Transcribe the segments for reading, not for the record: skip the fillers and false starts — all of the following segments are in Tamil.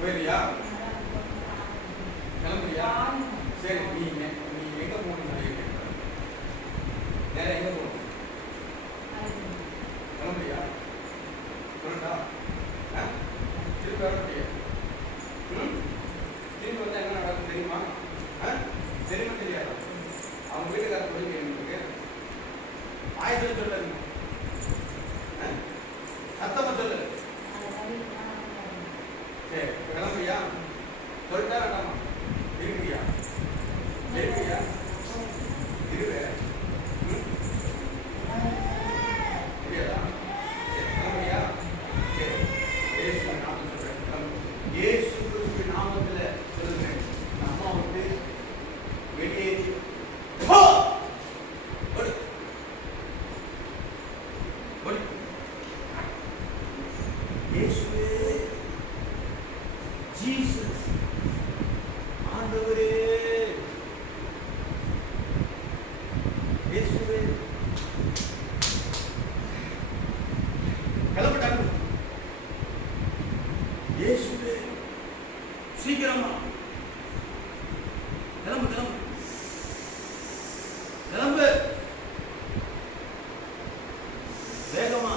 போயிடுறியா? கிளம்புறியா? சரி, நீ எங்க போகணும்? நேரம் எங்க போகணும்? கிளம்புறியா? சொல்லுடா. திருப்பி வர முடியாது. திருப்பி வந்தா என்ன நடக்கும் தெரியுமா? தெரியுமா தெரியாதா? அவங்க வீட்டுக்காரர் போய் எனக்கு ஆயுதம் சொல்லுங்க, சத்தமா சொல்லு. சரி, கிளம்புறியா? சொல்லிட்டா வேண்டாமா? இருக்கிறியா? இருக்கிறியா? இருவே முடியாதா? சரி, கிளம்புறியா? சரி, இயேசு நாமத்தில் சொல்றேன், கிளம்பு. இயேசு கிறிஸ்து நாமத்தில் சொல்லுங்க. நம்ம வந்து வெளியேறி ஜீசஸ் ஆண்டவரே, இயேசுவே கிளம்பிட்டாங்க. இயேசுவே சீக்கிரமா கிளம்பு, கிளம்பு, கிளம்பு, வேகமா.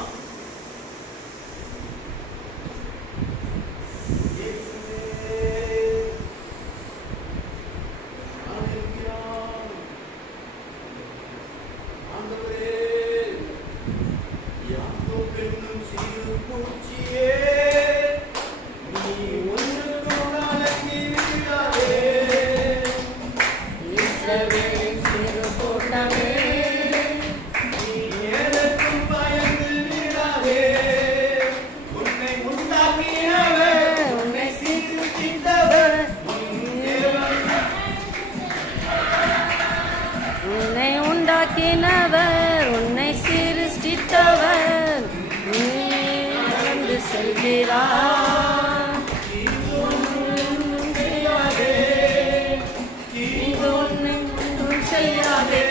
உண்டாக்கினவர், உன்னை சிருஷ்டித்தவர், நடந்து செல்கிறார். இங்கு உன்னை ஒன்றும் செய்யாதே.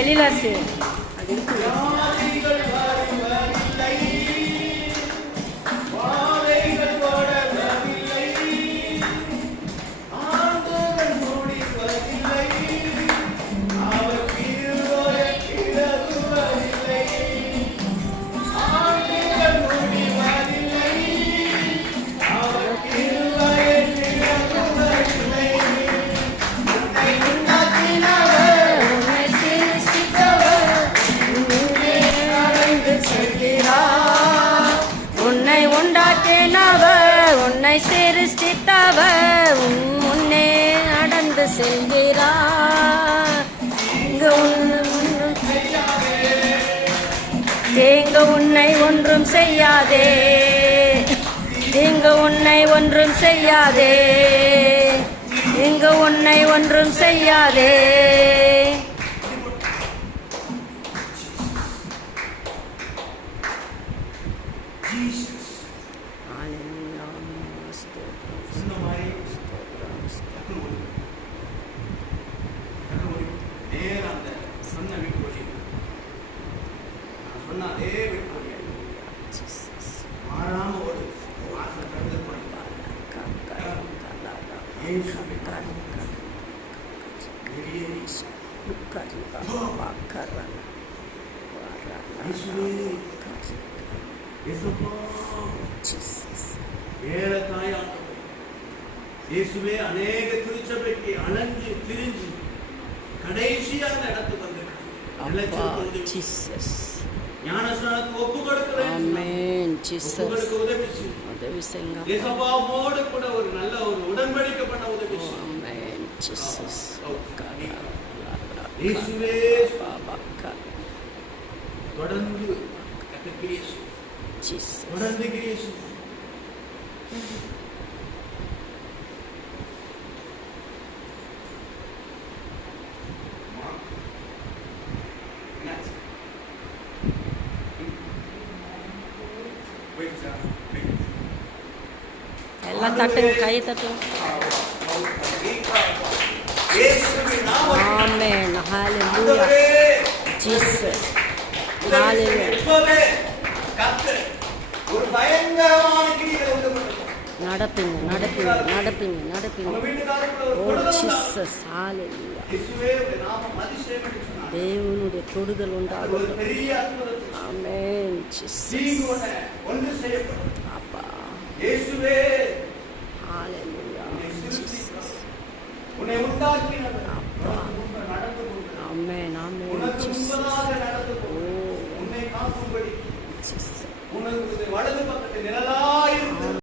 எழிலரசு அது இருக்கு. உன்னை சிருஷ்டித்தவர், உன் முன்னே நடந்து செல்கிறார். இங்கு உன்னை ஒன்றும் செய்யாதே. இங்கு உன்னை ஒன்றும் செய்யாதே. இங்கு உன்னை ஒன்றும் செய்யாதே. இயேசுவே அநேக திருச்சபைக்கு அலைஞ்சு திரிஞ்சு கடைசியாக நடத்து வந்திருக்கிறார். அப்பா ஜீசஸ் ஞானஸ்நானத்துக்கு ஒப்பு கொடுக்கிறேன். ஆமென் ஒப்பு ஜீசஸ் கொடுக்க உதவி செய்யும். உதவி செய்யுங்க இயேசுவோடு கூட ஒரு நல்ல ஒரு உடன்படிக்கை பண்ண உதவி செய்யும். ஆமென் ஜீசஸ் இயேசுவே பாபா தொடர்ந்து கர்த்தருக்கு இயேசு ஜீசஸ் தொடர்ந்து இயேசு எல்லாம் தட்டுங்க கையை தட்டுங்க ஆமென் ஹalleluya ஜீசஸ் ஹalleluya ஒரு பயங்கரமான கிரியை உண்டு பண்ணுங்க. நடப்பீங்க நடப்பீங்க நடப்பீங்க நடப்பீங்க உங்க வீட்டுக்காரருக்குள்ள ஒரு ஓ தொடுதல் உண்டாகும். ஜீசஸ் ஹalleluya இயேசுவே உம்முடைய நாமம் அதிசயம் என்று சொன்னார். தேவனுடைய தொடுதல் அது ஒரு உண்டாகட்டும் பெரிய அற்புதம். ஆமென் ஜீசஸ் தீங்கு ஒன்று செய்யப்படும். அப்பா இயேசுவே ஹalleluya ஜீசஸ் உன்னை உண்டாக்கினவர் அப்பா உனக்கு முன்பு நடந்து கொண்டு ஆமென் ஆமென் உனக்கு ஜீசஸ் முன்பதாக நடந்து கொண்டு ஓ உன்னை காக்கும்படி ஜீசஸ் உனக்கு வலது பக்கத்தில் நிழலாயிருந்தது